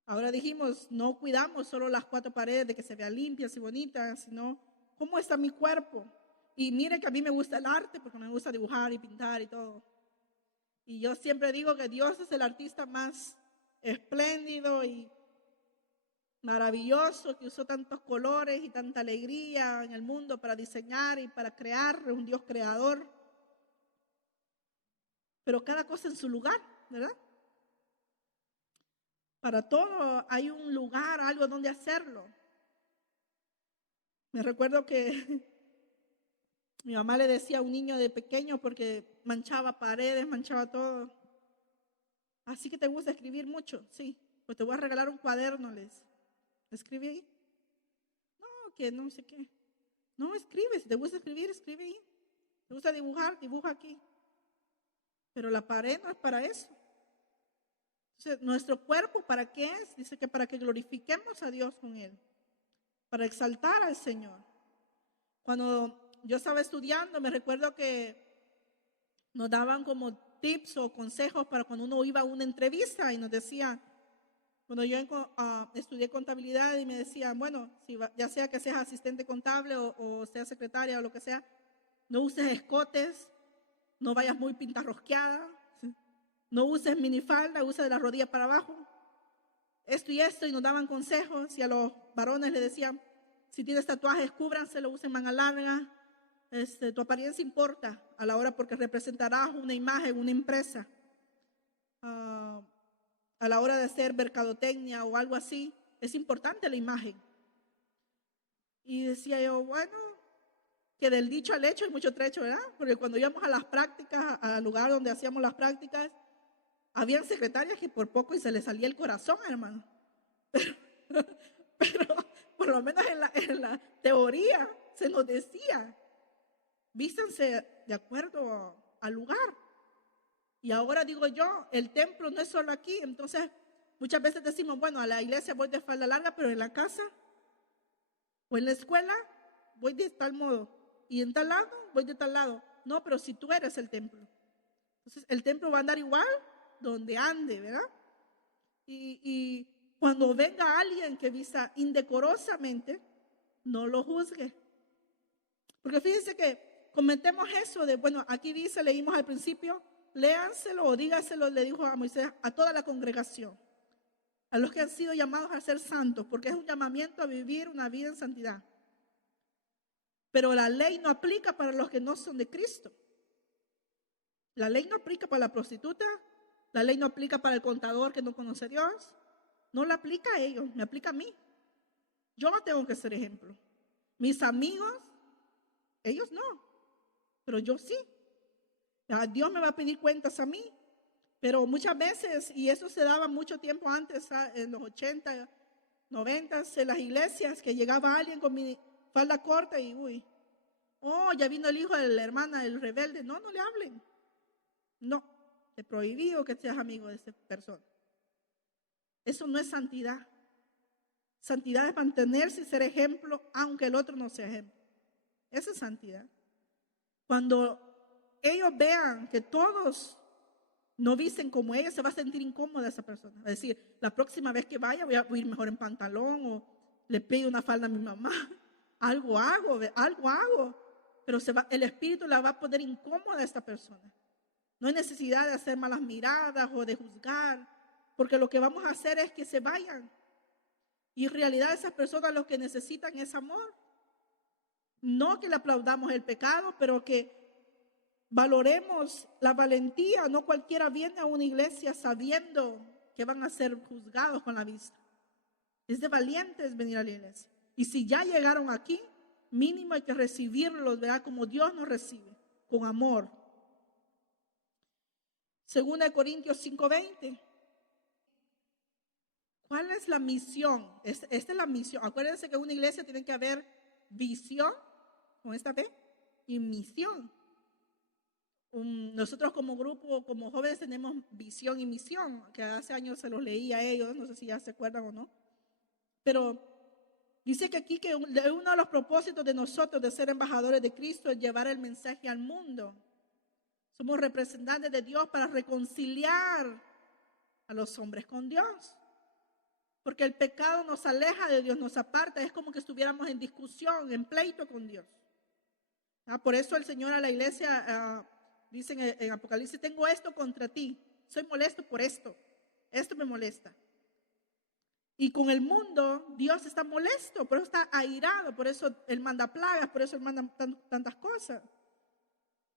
Ahora dijimos, no cuidamos solo las 4 paredes de que se vean limpias y bonitas, sino cómo está mi cuerpo. Y mire que a mí me gusta el arte porque me gusta dibujar y pintar y todo. Y yo siempre digo que Dios es el artista más espléndido y maravilloso, que usó tantos colores y tanta alegría en el mundo para diseñar y para crear, un Dios creador. Pero cada cosa en su lugar, ¿verdad? Para todo hay un lugar, algo donde hacerlo. Me recuerdo que mi mamá le decía a un niño de pequeño porque manchaba paredes, manchaba todo. Así que te gusta escribir mucho, sí. Pues te voy a regalar un cuaderno, les. ¿Escribe ahí? No, que no sé qué. No, escribe. Si te gusta escribir, escribe ahí. ¿Te gusta dibujar? Dibuja aquí. Pero la pared no es para eso. Entonces, nuestro cuerpo, ¿para qué es? Dice que para que glorifiquemos a Dios con él. Para exaltar al Señor. Cuando yo estaba estudiando, me recuerdo que nos daban como tips o consejos para cuando uno iba a una entrevista y nos decían, cuando yo estudié contabilidad y me decían, bueno, ya sea que seas asistente contable o seas secretaria o lo que sea, no uses escotes, no vayas muy pintarrosqueada, no uses minifalda, usa de la rodilla para abajo. Esto y esto, y nos daban consejos, y a los varones les decían, si tienes tatuajes, cúbranselo, usen manga larga. Tu apariencia importa a la hora porque representarás una imagen, una empresa. A la hora de hacer mercadotecnia o algo así, es importante la imagen. Y decía yo, bueno, que del dicho al hecho hay mucho trecho, ¿verdad? Porque cuando íbamos a las prácticas, al lugar donde hacíamos las prácticas, habían secretarias que por poco y se les salía el corazón, hermano. Pero por lo menos en la teoría se nos decía, vístanse de acuerdo al lugar. Y ahora digo yo, el templo no es solo aquí. Entonces, muchas veces decimos, bueno, a la iglesia voy de falda larga, pero en la casa o en la escuela voy de tal modo. Y en tal lado voy de tal lado. No, pero si tú eres el templo. Entonces, el templo va a andar igual donde ande, ¿verdad? Y cuando venga alguien que vista indecorosamente, no lo juzgue. Porque fíjense que cometemos eso de, bueno, aquí dice, leímos al principio, léanselo o dígaselo, le dijo a Moisés, a toda la congregación, a los que han sido llamados a ser santos, porque es un llamamiento a vivir una vida en santidad. Pero la ley no aplica para los que no son de Cristo. La ley no aplica para la prostituta, la ley no aplica para el contador que no conoce a Dios, no la aplica a ellos, me aplica a mí. Yo no tengo que ser ejemplo. Mis amigos, ellos no, pero yo sí. Dios me va a pedir cuentas a mí, pero muchas veces, y eso se daba mucho tiempo antes, en los 80, 90, en las iglesias, que llegaba alguien con mi falda corta y uy, oh, ya vino el hijo de la hermana, el rebelde. No, no le hablen. No, te prohibido que seas amigo de esa persona. Eso no es santidad. Santidad es mantenerse y ser ejemplo, aunque el otro no sea ejemplo. Esa es santidad. Cuando ellos vean que todos no visten como ella, se va a sentir incómoda esa persona. Es decir, la próxima vez que vaya voy a ir mejor en pantalón o le pido una falda a mi mamá. Algo hago. Pero el espíritu la va a poner incómoda a esta persona. No hay necesidad de hacer malas miradas o de juzgar, porque lo que vamos a hacer es que se vayan. Y en realidad esas personas lo que necesitan es amor. No que le aplaudamos el pecado, pero que valoremos la valentía. No cualquiera viene a una iglesia sabiendo que van a ser juzgados con la vista. Es de valientes venir a la iglesia. Y si ya llegaron aquí, mínimo hay que recibirlos, ¿verdad? Como Dios nos recibe, con amor. 2 Corintios 5:20. ¿Cuál es la misión? Esta es la misión. Acuérdense que en una iglesia tiene que haber visión, con esta P, y misión. Nosotros como grupo, como jóvenes, tenemos visión y misión, que hace años se los leí a ellos, no sé si ya se acuerdan o no. Pero dice que aquí que uno de los propósitos de nosotros de ser embajadores de Cristo es llevar el mensaje al mundo. Somos representantes de Dios para reconciliar a los hombres con Dios. Porque el pecado nos aleja de Dios, nos aparta. Es como que estuviéramos en discusión, en pleito con Dios. Por eso el Señor a la iglesia dice en Apocalipsis: tengo esto contra ti. Soy molesto por esto. Esto me molesta. Y con el mundo Dios está molesto, por eso está airado, por eso Él manda plagas, por eso Él manda tantas cosas.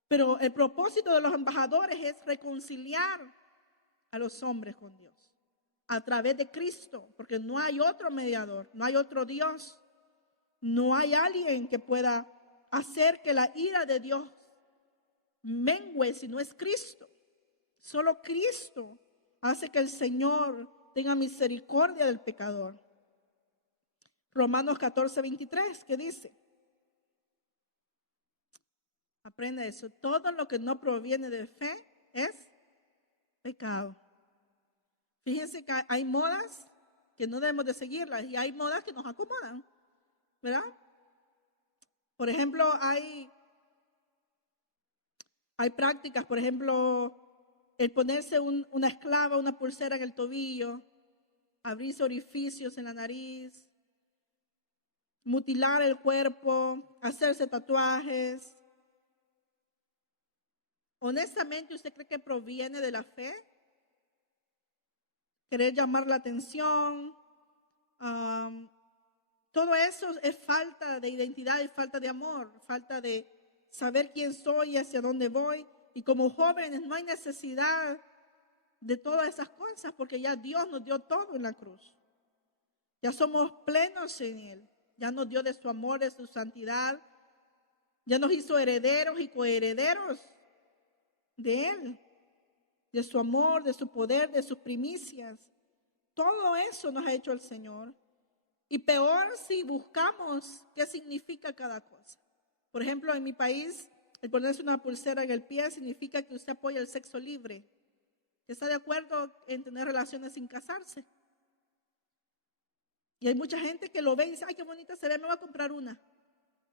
Pero el propósito de los embajadores es reconciliar a los hombres con Dios a través de Cristo, porque no hay otro mediador, no hay otro Dios, no hay alguien que pueda hacer que la ira de Dios mengue si no es Cristo. Solo Cristo hace que el Señor tenga misericordia del pecador. Romanos 14:23, ¿qué dice? Aprende eso. Todo lo que no proviene de fe es pecado. Fíjense que hay modas que no debemos de seguirlas y hay modas que nos acomodan, ¿verdad? Por ejemplo, hay prácticas, por ejemplo, el ponerse una esclava, una pulsera en el tobillo, abrirse orificios en la nariz, mutilar el cuerpo, hacerse tatuajes. Honestamente, ¿usted cree que proviene de la fe? Querer llamar la atención. Todo eso es falta de identidad y falta de amor, falta de saber quién soy y hacia dónde voy. Y como jóvenes no hay necesidad de todas esas cosas porque ya Dios nos dio todo en la cruz. Ya somos plenos en Él. Ya nos dio de su amor, de su santidad. Ya nos hizo herederos y coherederos de Él, de su amor, de su poder, de sus primicias. Todo eso nos ha hecho el Señor. Y peor si buscamos qué significa cada cosa. Por ejemplo, en mi país, el ponerse una pulsera en el pie significa que usted apoya el sexo libre. ¿Está de acuerdo en tener relaciones sin casarse? Y hay mucha gente que lo ve y dice: ay, qué bonita se ve, me voy a comprar una.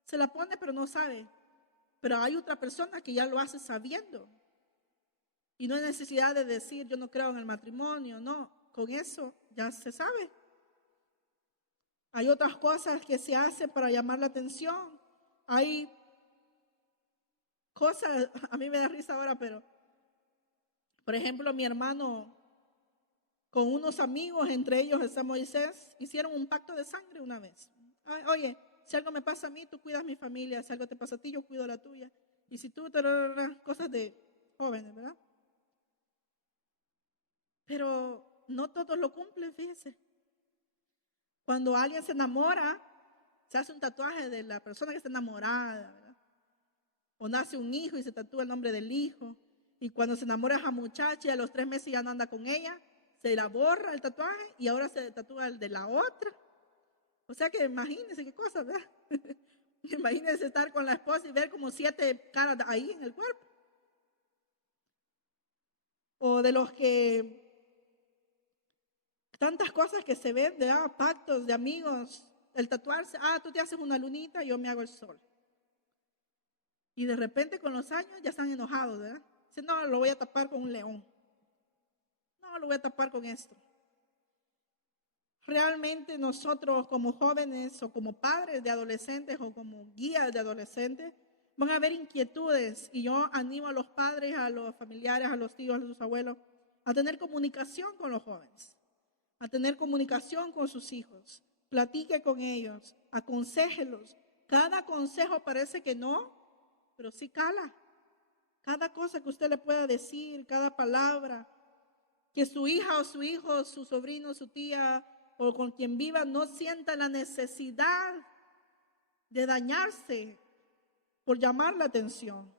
Se la pone pero no sabe. Pero hay otra persona que ya lo hace sabiendo. Y no hay necesidad de decir: yo no creo en el matrimonio. No, con eso ya se sabe. Hay otras cosas que se hacen para llamar la atención. Hay cosas, a mí me da risa ahora, pero por ejemplo, mi hermano con unos amigos, entre ellos está Moisés, hicieron un pacto de sangre una vez. Ay, oye, si algo me pasa a mí, tú cuidas mi familia. Si algo te pasa a ti, yo cuido la tuya. Y si tú, cosas de jóvenes, ¿verdad? Pero no todos lo cumplen, fíjense. Cuando alguien se enamora, se hace un tatuaje de la persona que está enamorada, ¿verdad? O nace un hijo y se tatúa el nombre del hijo. Y cuando se enamora esa muchacha y a los 3 meses ya no anda con ella, se la borra el tatuaje y ahora se tatúa el de la otra. O sea que imagínense qué cosa, ¿verdad? Imagínense estar con la esposa y ver como 7 caras ahí en el cuerpo. O de los que tantas cosas que se ven, de pactos de amigos, el tatuarse: tú te haces una lunita, yo me hago el sol. Y de repente con los años ya están enojados, ¿verdad? Dicen: no, lo voy a tapar con un león. No, lo voy a tapar con esto. Realmente nosotros como jóvenes o como padres de adolescentes o como guías de adolescentes van a haber inquietudes, y yo animo a los padres, a los familiares, a los tíos, a los abuelos a tener comunicación con los jóvenes, a tener comunicación con sus hijos. Platique con ellos, aconséjelos. Cada consejo parece que no, pero sí cala. Cada cosa que usted le pueda decir, cada palabra, que su hija o su hijo, su sobrino, su tía o con quien viva no sienta la necesidad de dañarse por llamar la atención.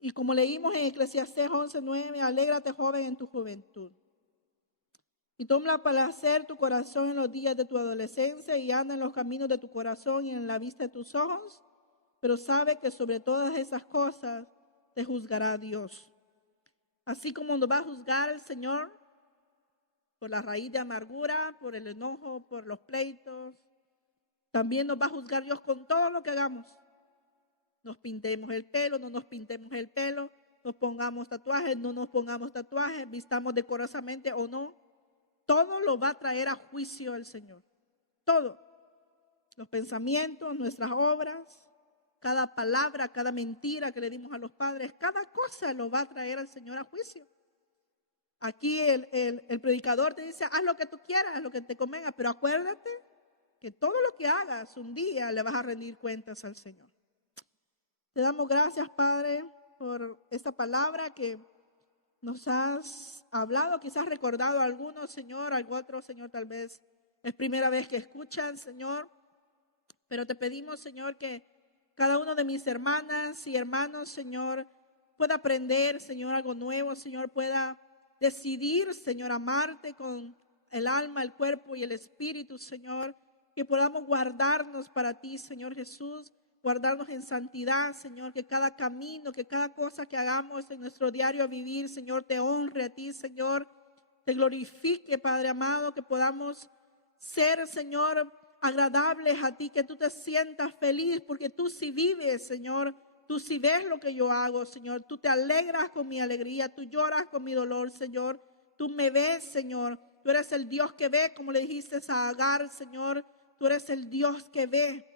Y como leímos en Eclesiastés 11:9, alégrate joven en tu juventud. Y toma para hacer tu corazón en los días de tu adolescencia y anda en los caminos de tu corazón y en la vista de tus ojos, pero sabe que sobre todas esas cosas te juzgará Dios. Así como nos va a juzgar el Señor por la raíz de amargura, por el enojo, por los pleitos, también nos va a juzgar Dios con todo lo que hagamos. Nos pintemos el pelo, no nos pintemos el pelo, nos pongamos tatuajes, no nos pongamos tatuajes, vistamos decorosamente o no. Todo lo va a traer a juicio el Señor. Todo. Los pensamientos, nuestras obras, cada palabra, cada mentira que le dimos a los padres, cada cosa lo va a traer al Señor a juicio. Aquí el predicador te dice, haz lo que tú quieras, haz lo que te convenga, pero acuérdate que todo lo que hagas un día le vas a rendir cuentas al Señor. Te damos gracias, Padre, por esta palabra que nos has hablado, quizás recordado a algunos, Señor, algo otro, Señor, tal vez es primera vez que escuchan, Señor, pero te pedimos, Señor, que cada uno de mis hermanas y hermanos, Señor, pueda aprender, Señor, algo nuevo, Señor, pueda decidir, Señor, amarte con el alma, el cuerpo y el espíritu, Señor, que podamos guardarnos para ti, Señor Jesús, guardarnos en santidad, Señor, que cada camino, que cada cosa que hagamos en nuestro diario vivir, Señor, te honre a ti, Señor, te glorifique, Padre amado, que podamos ser, Señor, agradables a ti, que tú te sientas feliz, porque tú sí vives, Señor, tú sí ves lo que yo hago, Señor, tú te alegras con mi alegría, tú lloras con mi dolor, Señor, tú me ves, Señor, tú eres el Dios que ve, como le dijiste a Agar, Señor, tú eres el Dios que ve.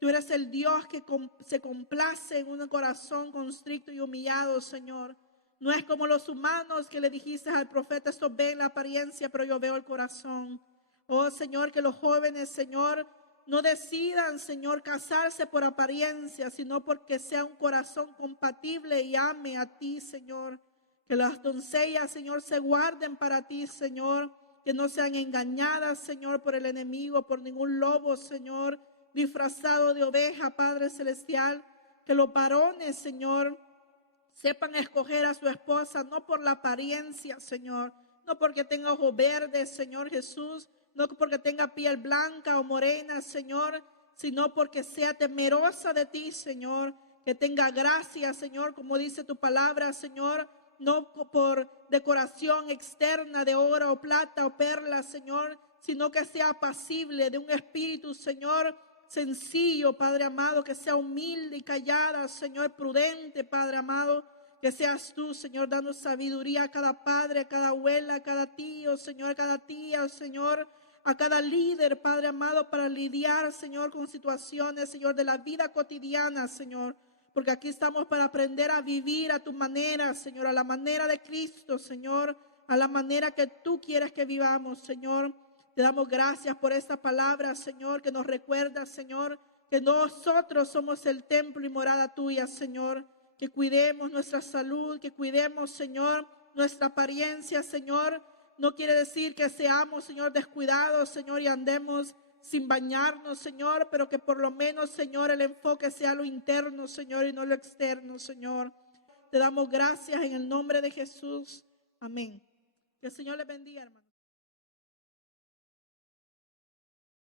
Tú eres el Dios que se complace en un corazón constricto y humillado, Señor. No es como los humanos que le dijiste al profeta, esto ven la apariencia, pero yo veo el corazón. Oh, Señor, que los jóvenes, Señor, no decidan, Señor, casarse por apariencia, sino porque sea un corazón compatible y ame a ti, Señor. Que las doncellas, Señor, se guarden para ti, Señor. Que no sean engañadas, Señor, por el enemigo, por ningún lobo, Señor, disfrazado de oveja, Padre Celestial, que los varones, Señor, sepan escoger a su esposa, no por la apariencia, Señor, no porque tenga ojos verdes, Señor Jesús, no porque tenga piel blanca o morena, Señor, sino porque sea temerosa de ti, Señor, que tenga gracia, Señor, como dice tu palabra, Señor, no por decoración externa de oro o plata o perla, Señor, sino que sea apacible de un espíritu, Señor, sencillo, Padre amado, que sea humilde y callada, Señor, prudente, Padre amado, que seas tú, Señor, dando sabiduría a cada padre, a cada abuela, a cada tío, Señor, a cada tía, Señor, a cada líder, Padre amado, para lidiar, Señor, con situaciones, Señor, de la vida cotidiana, Señor, porque aquí estamos para aprender a vivir a tu manera, Señor, a la manera de Cristo, Señor, a la manera que tú quieres que vivamos, Señor. Te damos gracias por esta palabra, Señor, que nos recuerda, Señor, que nosotros somos el templo y morada tuya, Señor. Que cuidemos nuestra salud, que cuidemos, Señor, nuestra apariencia, Señor. No quiere decir que seamos, Señor, descuidados, Señor, y andemos sin bañarnos, Señor, pero que por lo menos, Señor, el enfoque sea lo interno, Señor, y no lo externo, Señor. Te damos gracias en el nombre de Jesús. Amén. Que el Señor les bendiga, hermano.